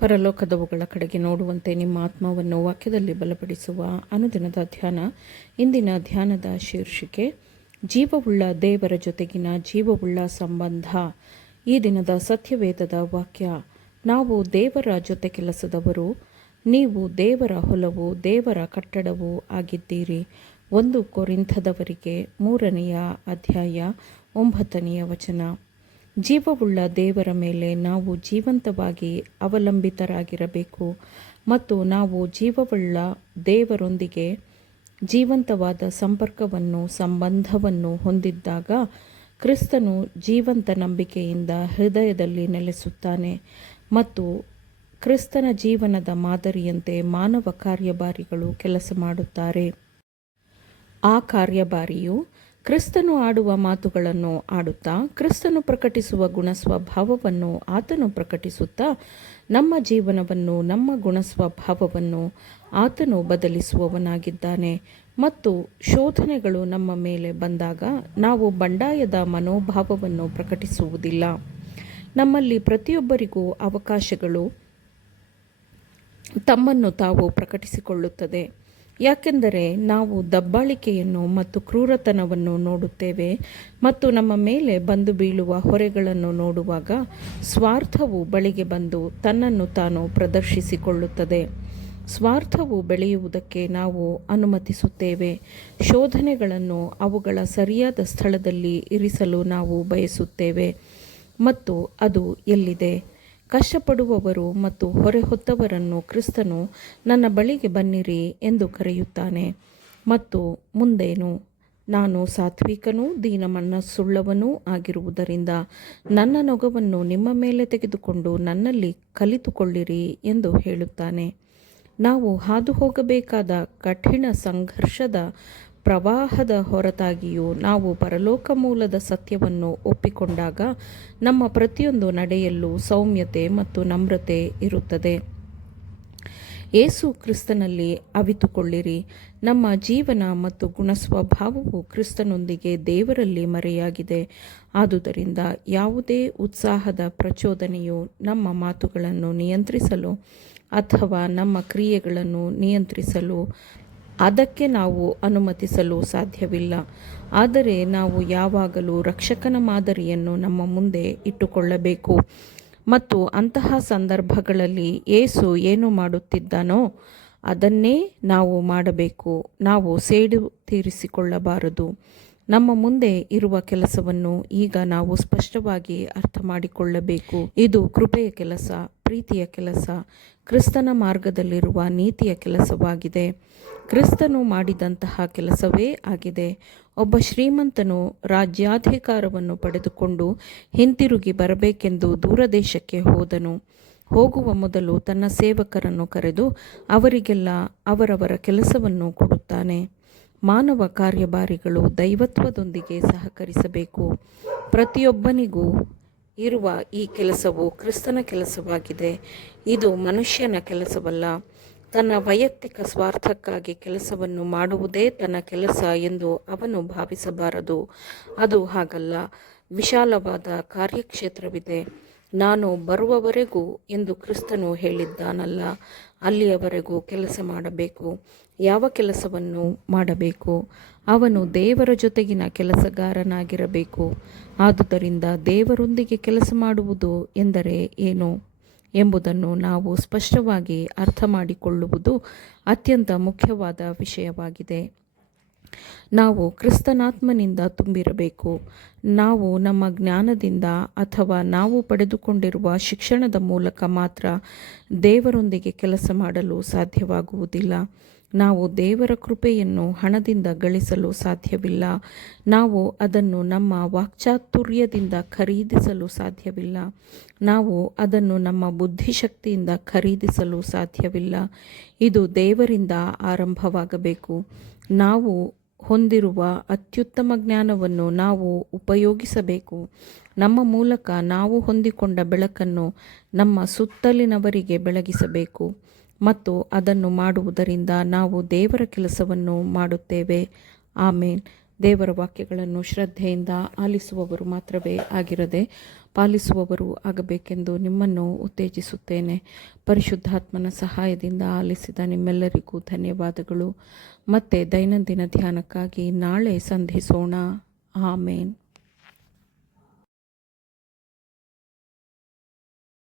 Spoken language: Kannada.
ಪರಲೋಕದವುಗಳ ಕಡೆಗೆ ನೋಡುವಂತೆ ನಿಮ್ಮ ಆತ್ಮವನ್ನು ವಾಕ್ಯದಲ್ಲಿ ಬಲಪಡಿಸುವ ಅನುದಿನದ ಧ್ಯಾನ. ಇಂದಿನ ಧ್ಯಾನದ ಶೀರ್ಷಿಕೆ ಜೀವವುಳ್ಳ ದೇವರ ಜೊತೆಗಿನ ಜೀವವುಳ್ಳ ಸಂಬಂಧ. ಈ ದಿನದ ಸತ್ಯವೇದದ ವಾಕ್ಯ, ನಾವು ದೇವರ ಜೊತೆ ಕೆಲಸದವರು, ನೀವು ದೇವರ ಹೊಲವು ದೇವರ ಕಟ್ಟಡವೂ ಆಗಿದ್ದೀರಿ. 1 ಕೊರಿಂಥದವರಿಗೆ 3ನೇ ಅಧ್ಯಾಯ 9ನೇ ವಚನ. ಜೀವವುಳ್ಳ ದೇವರ ಮೇಲೆ ನಾವು ಜೀವಂತವಾಗಿ ಅವಲಂಬಿತರಾಗಿರಬೇಕು ಮತ್ತು ನಾವು ಜೀವವುಳ್ಳ ದೇವರೊಂದಿಗೆ ಜೀವಂತವಾದ ಸಂಬಂಧವನ್ನು ಹೊಂದಿದ್ದಾಗ ಕ್ರಿಸ್ತನು ಜೀವಂತ ನಂಬಿಕೆಯಿಂದ ಹೃದಯದಲ್ಲಿ ನೆಲೆಸುತ್ತಾನೆ ಮತ್ತು ಕ್ರಿಸ್ತನ ಜೀವನದ ಮಾದರಿಯಂತೆ ಮಾನವ ಕಾರ್ಯಭಾರಿಗಳು ಕೆಲಸ ಮಾಡುತ್ತಾರೆ. ಆ ಕಾರ್ಯಭಾರಿಯು ಕ್ರಿಸ್ತನು ಆಡುವ ಮಾತುಗಳನ್ನು ಆಡುತ್ತಾ, ಕ್ರಿಸ್ತನು ಪ್ರಕಟಿಸುವ ಗುಣಸ್ವಭಾವವನ್ನು ಆತನು ಪ್ರಕಟಿಸುತ್ತಾ, ನಮ್ಮ ಜೀವನವನ್ನು ನಮ್ಮ ಗುಣಸ್ವಭಾವವನ್ನು ಆತನು ಬದಲಿಸುವವನಾಗಿದ್ದಾನೆ. ಮತ್ತು ಶೋಧನೆಗಳು ನಮ್ಮ ಮೇಲೆ ಬಂದಾಗ ನಾವು ಬಂಡಾಯದ ಮನೋಭಾವವನ್ನು ಪ್ರಕಟಿಸುವುದಿಲ್ಲ. ನಮ್ಮಲ್ಲಿ ಪ್ರತಿಯೊಬ್ಬರಿಗೂ ಅವಕಾಶಗಳು ತಮ್ಮನ್ನು ತಾವು ಪ್ರಕಟಿಸಿಕೊಳ್ಳುತ್ತದೆ. ಯಾಕೆಂದರೆ ನಾವು ದಬ್ಬಾಳಿಕೆಯನ್ನು ಮತ್ತು ಕ್ರೂರತನವನ್ನು ನೋಡುತ್ತೇವೆ ಮತ್ತು ನಮ್ಮ ಮೇಲೆ ಬಂದು ಬೀಳುವ ಹೊರೆಗಳನ್ನು ನೋಡುವಾಗ ಸ್ವಾರ್ಥವು ಬಳಿಗೆ ಬಂದು ತನ್ನನ್ನು ತಾನು ಪ್ರದರ್ಶಿಸಿಕೊಳ್ಳುತ್ತದೆ. ಸ್ವಾರ್ಥವು ಬೆಳೆಯುವುದಕ್ಕೆ ನಾವು ಅನುಮತಿಸುತ್ತೇವೆ. ಶೋಧನೆಗಳನ್ನು ಅವುಗಳ ಸರಿಯಾದ ಸ್ಥಳದಲ್ಲಿ ಇರಿಸಲು ನಾವು ಬಯಸುತ್ತೇವೆ. ಮತ್ತು ಅದು ಎಲ್ಲಿದೆ? ಕಷ್ಟಪಡುವವರು ಮತ್ತು ಹೊರೆ ಹೊತ್ತವರನ್ನು ಕ್ರಿಸ್ತನು ನನ್ನ ಬಳಿಗೆ ಬನ್ನಿರಿ ಎಂದು ಕರೆಯುತ್ತಾನೆ. ಮತ್ತು ಮುಂದೇನು? ನಾನು ಸಾತ್ವಿಕನೂ ದೀನಮನಸ್ಸುಳ್ಳವನೂ ಆಗಿರುವುದರಿಂದ ನನ್ನ ನೊಗವನ್ನು ನಿಮ್ಮ ಮೇಲೆ ತೆಗೆದುಕೊಂಡು ನನ್ನಲ್ಲಿ ಕಲಿತುಕೊಳ್ಳಿರಿ ಎಂದು ಹೇಳುತ್ತಾನೆ. ನಾವು ಹಾದು ಹೋಗಬೇಕಾದ ಕಠಿಣ ಸಂಘರ್ಷದ ಪ್ರವಾಹದ ಹೊರತಾಗಿಯೂ ನಾವು ಪರಲೋಕ ಮೂಲದ ಸತ್ಯವನ್ನು ಒಪ್ಪಿಕೊಂಡಾಗ ನಮ್ಮ ಪ್ರತಿಯೊಂದು ನಡೆಯಲ್ಲೂ ಸೌಮ್ಯತೆ ಮತ್ತು ನಮ್ರತೆ ಇರುತ್ತದೆ. ಯೇಸು ಕ್ರಿಸ್ತನಲ್ಲಿ ಅವಿತುಕೊಳ್ಳಿರಿ. ನಮ್ಮ ಜೀವನ ಮತ್ತು ಗುಣಸ್ವಭಾವವು ಕ್ರಿಸ್ತನೊಂದಿಗೆ ದೇವರಲ್ಲಿ ಮರೆಯಾಗಿದೆ. ಆದುದರಿಂದ ಯಾವುದೇ ಉತ್ಸಾಹದ ಪ್ರಚೋದನೆಯು ನಮ್ಮ ಮಾತುಗಳನ್ನು ನಿಯಂತ್ರಿಸಲು ಅಥವಾ ನಮ್ಮ ಕ್ರಿಯೆಗಳನ್ನು ನಿಯಂತ್ರಿಸಲು ಅದಕ್ಕೆ ನಾವು ಅನುಮತಿಸಲು ಸಾಧ್ಯವಿಲ್ಲ. ಆದರೆ ನಾವು ಯಾವಾಗಲೂ ರಕ್ಷಕನ ಮಾದರಿಯನ್ನು ನಮ್ಮ ಮುಂದೆ ಇಟ್ಟುಕೊಳ್ಳಬೇಕು ಮತ್ತು ಅಂತಹ ಸಂದರ್ಭಗಳಲ್ಲಿ ಯೇಸು ಏನು ಮಾಡುತ್ತಿದ್ದಾನೋ ಅದನ್ನೇ ನಾವು ಮಾಡಬೇಕು. ನಾವು ಸೇಡು ತೀರಿಸಿಕೊಳ್ಳಬಾರದು. ನಮ್ಮ ಮುಂದೆ ಇರುವ ಕೆಲಸವನ್ನು ಈಗ ನಾವು ಸ್ಪಷ್ಟವಾಗಿ ಅರ್ಥ ಮಾಡಿಕೊಳ್ಳಬೇಕು. ಇದು ಕೃಪೆಯ ಕೆಲಸ, ಪ್ರೀತಿಯ ಕೆಲಸ, ಕ್ರಿಸ್ತನ ಮಾರ್ಗದಲ್ಲಿರುವ ನೀತಿಯ ಕೆಲಸವಾಗಿದೆ. ಕ್ರಿಸ್ತನು ಮಾಡಿದಂತಹ ಕೆಲಸವೇ ಆಗಿದೆ. ಒಬ್ಬ ಶ್ರೀಮಂತನು ರಾಜ್ಯಾಧಿಕಾರವನ್ನು ಪಡೆದುಕೊಂಡು ಹಿಂತಿರುಗಿ ಬರಬೇಕೆಂದು ದೂರದೇಶಕ್ಕೆ ಹೋದನು. ಹೋಗುವ ಮೊದಲು ತನ್ನ ಸೇವಕರನ್ನು ಕರೆದು ಅವರಿಗೆಲ್ಲ ಅವರವರ ಕೆಲಸವನ್ನು ಕೊಡುತ್ತಾನೆ. ಮಾನವ ಕಾರ್ಯಭಾರಿಗಳು ದೈವತ್ವದೊಂದಿಗೆ ಸಹಕರಿಸಬೇಕು. ಪ್ರತಿಯೊಬ್ಬನಿಗೂ ಇರುವ ಈ ಕೆಲಸವು ಕ್ರಿಸ್ತನ ಕೆಲಸವಾಗಿದೆ. ಇದು ಮನುಷ್ಯನ ಕೆಲಸವಲ್ಲ. ತನ್ನ ವೈಯಕ್ತಿಕ ಸ್ವಾರ್ಥಕ್ಕಾಗಿ ಕೆಲಸವನ್ನು ಮಾಡುವುದೇ ತನ್ನ ಕೆಲಸ ಎಂದು ಅವನು ಭಾವಿಸಬಾರದು. ಅದು ಹಾಗಲ್ಲ. ವಿಶಾಲವಾದ ಕಾರ್ಯಕ್ಷೇತ್ರವಿದೆ. ನಾನು ಬರುವವರೆಗೂ ಎಂದು ಕ್ರಿಸ್ತನು ಹೇಳಿದ್ದಾನಲ್ಲ, ಅಲ್ಲಿಯವರೆಗೂ ಕೆಲಸ ಮಾಡಬೇಕು. ಯಾವ ಕೆಲಸವನ್ನು ಮಾಡಬೇಕು? ಅವನು ದೇವರ ಜೊತೆಗಿನ ಕೆಲಸಗಾರನಾಗಿರಬೇಕು. ಆದುದರಿಂದ ದೇವರೊಂದಿಗೆ ಕೆಲಸ ಮಾಡುವುದು ಎಂದರೆ ಏನು ಎಂಬುದನ್ನು ನಾವು ಸ್ಪಷ್ಟವಾಗಿ ಅರ್ಥ ಮಾಡಿಕೊಳ್ಳುವುದು ಅತ್ಯಂತ ಮುಖ್ಯವಾದ ವಿಷಯವಾಗಿದೆ. ನಾವು ಕ್ರಿಸ್ತನಾತ್ಮನಿಂದ ತುಂಬಿರಬೇಕು. ನಾವು ನಮ್ಮ ಜ್ಞಾನದಿಂದ ಅಥವಾ ನಾವು ಪಡೆದುಕೊಂಡಿರುವ ಶಿಕ್ಷಣದ ಮೂಲಕ ಮಾತ್ರ ದೇವರೊಂದಿಗೆ ಕೆಲಸ ಮಾಡಲು ಸಾಧ್ಯವಾಗುವುದಿಲ್ಲ. ನಾವು ದೇವರ ಕೃಪೆಯನ್ನು ಹಣದಿಂದ ಗಳಿಸಲು ಸಾಧ್ಯವಿಲ್ಲ. ನಾವು ಅದನ್ನು ನಮ್ಮ ವಾಕ್ಚಾತುರ್ಯದಿಂದ ಖರೀದಿಸಲು ಸಾಧ್ಯವಿಲ್ಲ. ನಾವು ಅದನ್ನು ನಮ್ಮ ಬುದ್ಧಿಶಕ್ತಿಯಿಂದ ಖರೀದಿಸಲು ಸಾಧ್ಯವಿಲ್ಲ. ಇದು ದೇವರಿಂದ ಆರಂಭವಾಗಬೇಕು. ನಾವು ಹೊಂದಿರುವ ಅತ್ಯುತ್ತಮ ಜ್ಞಾನವನ್ನು ನಾವು ಉಪಯೋಗಿಸಬೇಕು. ನಮ್ಮ ಮೂಲಕ ನಾವು ಹೊಂದಿಕೊಂಡ ಬೆಳಕನ್ನು ನಮ್ಮ ಸುತ್ತಲಿನವರಿಗೆ ಬೆಳಗಿಸಬೇಕು ಮತ್ತು ಅದನ್ನು ಮಾಡುವುದರಿಂದ ನಾವು ದೇವರ ಕೆಲಸವನ್ನು ಮಾಡುತ್ತೇವೆ. ಆಮೇನ್. ದೇವರ ವಾಕ್ಯಗಳನ್ನು ಶ್ರದ್ಧೆಯಿಂದ ಆಲಿಸುವವರು ಮಾತ್ರವೇ ಆಗಿರದೆ ಪಾಲಿಸುವವರು ಆಗಬೇಕೆಂದು ನಿಮ್ಮನ್ನು ಉತ್ತೇಜಿಸುತ್ತೇನೆ. ಪರಿಶುದ್ಧಾತ್ಮನ ಸಹಾಯದಿಂದ ಆಲಿಸಿದ ನಿಮ್ಮೆಲ್ಲರಿಗೂ ಧನ್ಯವಾದಗಳು. ಮತ್ತೆ ದೈನಂದಿನ ಧ್ಯಾನಕ್ಕಾಗಿ ನಾಳೆ ಸಂಧಿಸೋಣ. ಆಮೇನ್.